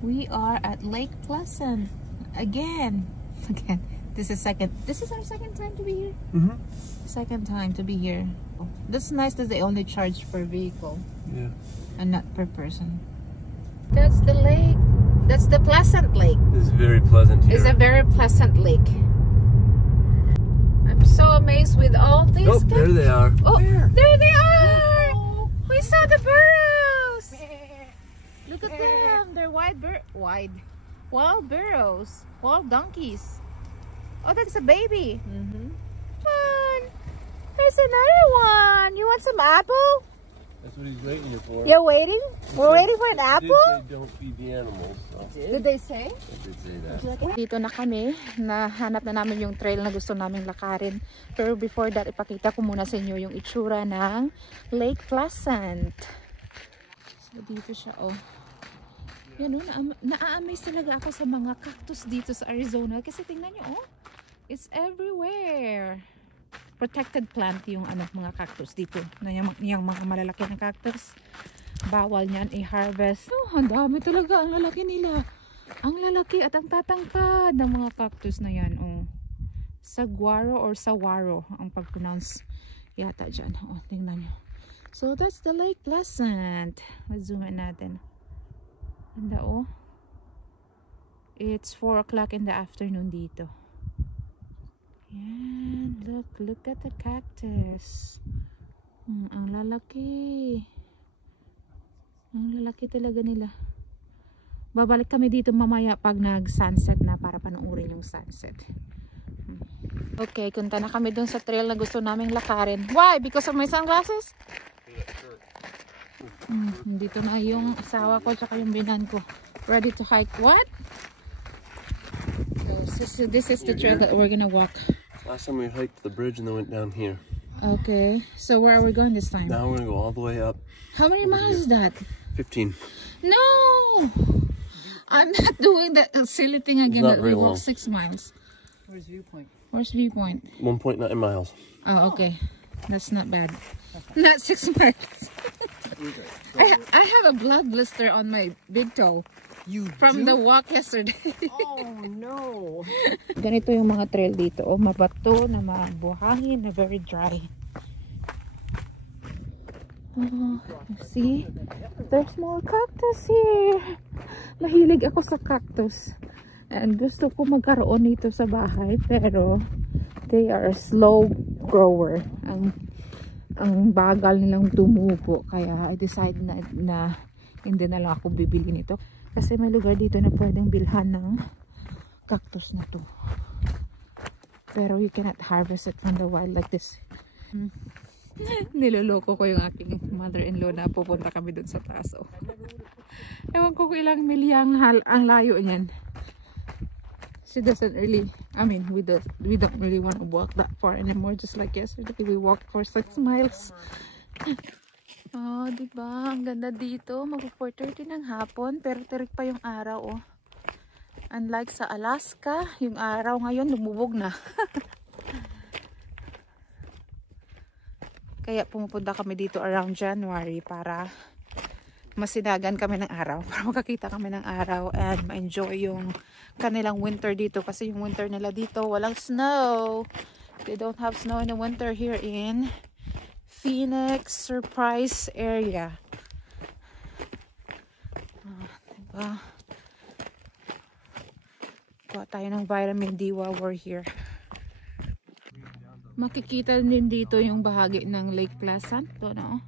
We are at Lake Pleasant again. This is our second time to be here. Second time to be here. That's nice that they only charge per vehicle. Yeah. And not per person. That's the lake. That's the Pleasant Lake. It's very pleasant here. It's a very pleasant lake. I'm so amazed with all these. Oh, there they are. Oh, there they are! Oh. We saw the burros. Look at them. They're wild burros. Wild donkeys. Oh, that's a baby. Come on. There's another one. You want some apple? That's what he's waiting here for. You're waiting? We're waiting for an apple? They say don't feed the animals. So. Did they say? They did say that. Dito na kami. Nahanap na namin yung trail na gusto naming lakarin. Pero before that, ipakita ko muna sa inyo yung itsura ng Lake Pleasant. So, dito siya, oh. Yan, oh. Na-amaze talaga ako sa mga cactus dito sa Arizona. Kasi tingnan nyo, oh. It's everywhere. Protected plant yung mga cactus dito. Yung mga malalaki na cactus. Bawal niyan i-harvest. Oh, ang dami talaga. Ang lalaki nila. Ang lalaki at ang tatangkad ng mga cactus na yan. Oh. Saguaro or Sawaro ang pag-pronounce yata dyan. Oh, tingnan nyo. So that's the Lake Pleasant. Let's zoom in natin. Ganda, oh. It's 4 o'clock in the afternoon dito. Yan, look at the cactus. Ang lalaki. Ang lalaki talaga nila. Babalik kami dito mamaya pag nag-sunset na para panoorin yung sunset. Okay, punta na kami dun sa trail na gusto naming lakarin. Why? Because of my sunglasses? Dito na yung asawa ko tsaka yung binan ko. Ready to hike. What? So this is the trail that we're gonna walk. Last time we hiked the bridge and then went down here. Okay, so where are we going this time? Now we're gonna go all the way up. How many miles is that? 15. No! I'm not doing that silly thing again that we walk 6 miles. Where's Viewpoint? Where's Viewpoint? 1.9 miles. Oh, okay. That's not bad. Not 6 miles. I have a blood blister on my big toe. From the walk yesterday. Oh no. Ganito yung mga trail dito. Oh, mabato, na mabuhangin, na very dry. Oh, see? There's more cactus here. Mahilig ako sa cactus. And gusto ko magkaroon nito sa bahay. Pero, they are a slow grower. Ang bagal nilang tumubo. Kaya I decide na hindi na lang ako bibili nito. Kasi may lugar dito na pwedeng bilhan ng cactus na to. Pero you cannot harvest it from the wild like this. Niloloko ko yung aking mother-in-law na pupunta kami dun sa taas. Oh. Ewan ko kung ilang milyang ang layo niyan. She doesn't really, I mean, we don't really want to walk that far anymore. Just like yesterday, we walked for 6 miles. Oh, diba? Ang ganda dito. Mag-4:30 ng hapon. Pero tirik pa yung araw, oh. Unlike sa Alaska, yung araw ngayon lumubog na. Kaya pumupunta kami dito around January para masinagan kami ng araw. Para makakita kami ng araw and ma-enjoy yung kanilang winter dito. Kasi yung winter nila dito, walang snow. They don't have snow in the winter here in Phoenix Surprise area. Diba? Kuha tayo ng vitamin D while we're here. Makikita din dito yung bahagi ng Lake Pleasant. Ito, no?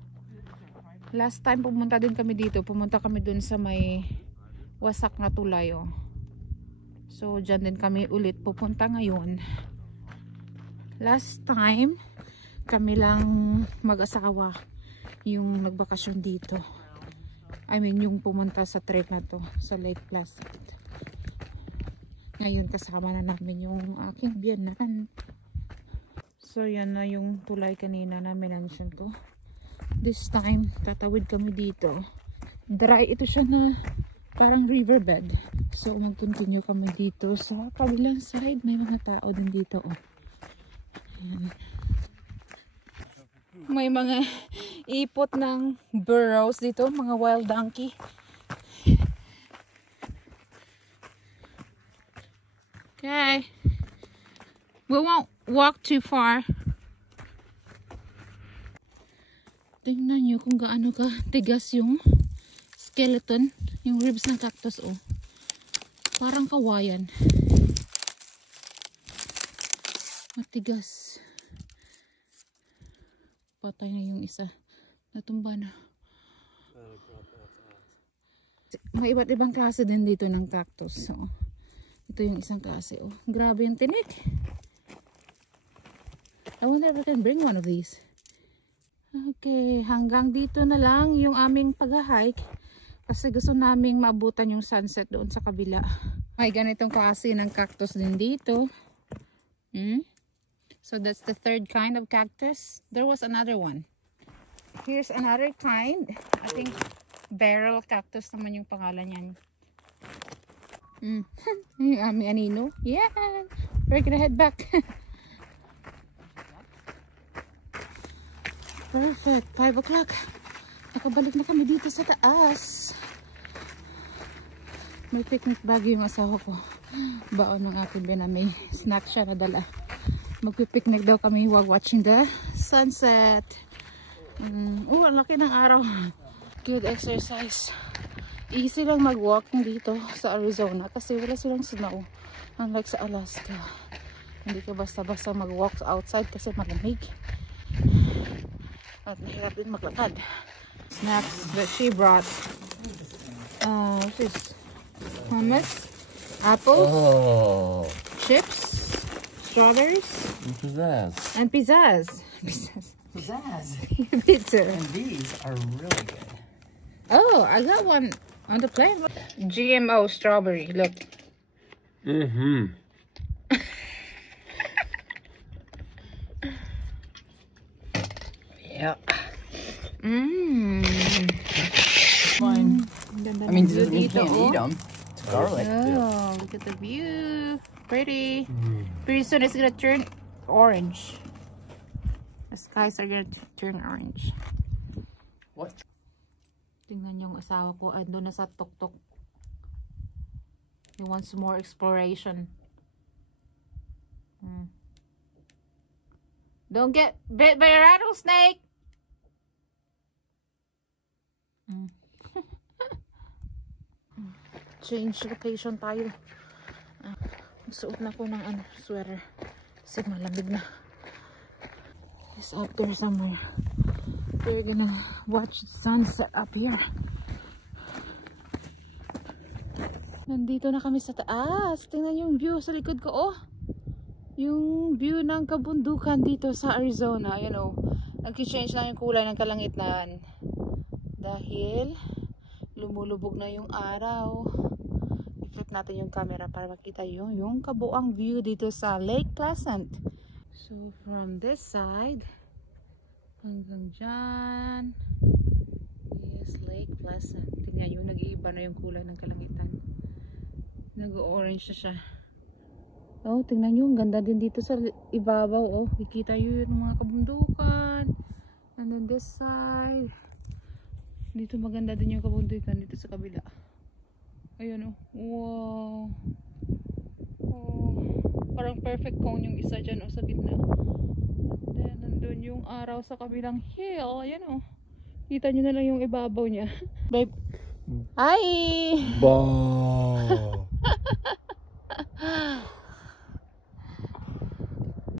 Last time pumunta din kami dito. Pumunta kami dun sa may wasak na tulay. Oh. So, dyan din kami ulit pupunta ngayon. Last time, kami lang mag-asawa yung nagbakasyon dito. I mean, yung pumunta sa trip na to sa Lake Pleasant. Ngayon kasama na namin yung aking biyanan. So yan na yung tulay kanina na mention to. This time tatawid kami dito. Dry ito siya na parang riverbed. So mag-continue kami dito sa kabilang side. May mga tao din dito, oh. Ayan. May mga ipot ng burros dito, mga wild donkey. Okay. We won't walk too far. Tingnan nyo kung gaano ka tigas yung skeleton, yung ribs ng cactus, oh. Parang kawayan. Matigas. Patay na yung isa. Natumba na. May iba't ibang klase din dito ng cactus. So, ito yung isang klase, oh. Grabe yung tinik. I wonder if I can bring one of these. Okay, hanggang dito na lang yung aming pag-hike kasi gusto naming maabutan yung sunset doon sa kabila. May ganitong klase ng cactus din dito. So that's the third kind of cactus. There was another one. Here's another kind. I think barrel cactus naman yung pangalan niyan. Yung aming anino. Yeah, we're gonna head back. Perfect. 5 o'clock. Nakabalik na kami dito sa taas. May picnic bag yung asawa ko. Baon ng aking binamay. Snack siya na dala. Magpipicnic daw kami while watching the sunset. Ang laki ng araw. Good exercise. Easy lang mag-walking dito sa Arizona kasi wala silang snow. Unlike sa Alaska. Hindi ka basta-basta mag-walk outside kasi malamig. At mahirap din maglakad. Snacks that she brought. This is hummus, apples, chips, strawberries, and pizzazz. Pizzazz. Pizza. And these are really good. Oh, I got one on the plate. GMO strawberry. Look. Yep. Fine. I mean, you can't eat them. It's garlic. Oh, look at the view. Pretty. Pretty soon it's gonna turn orange. The skies are gonna turn orange. What? Tingnan yung asawa ko. Ando na sa tuktok. He wants more exploration. Don't get bit by a rattlesnake. Change location tayo. Suot na ko ng sweater kasi malamig na. It's up there somewhere. We're gonna watch the sunset up here. Nandito na kami sa taas. Tingnan yung view sa likod ko, oh. Yung view ng kabundukan dito sa Arizona, you know. Nag-change lang yung kulay ng kalangitan dahil lumulubog na yung araw. I-flip natin yung camera para makita yung kabuang view dito sa Lake Pleasant. So from this side hanggang dyan is Lake Pleasant. Tingnan yung nag-iiba na yung kulay ng kalangitan. Nag-orange na siya. Oh, tingnan nyo, ang ganda din dito sa ibabaw. Oh, kikita nyo yung mga kabundukan. And then this side. Dito maganda din yung kabundukan dito sa kabila. Ayun, oh. Wow. Oh, parang perfect cone yung isa dyan, oh, sa gitna. And then, nandun yung araw sa kabilang hill. Ayan, oh. Kita nyo na lang yung ibabaw niya. Babe. Hi! Bye.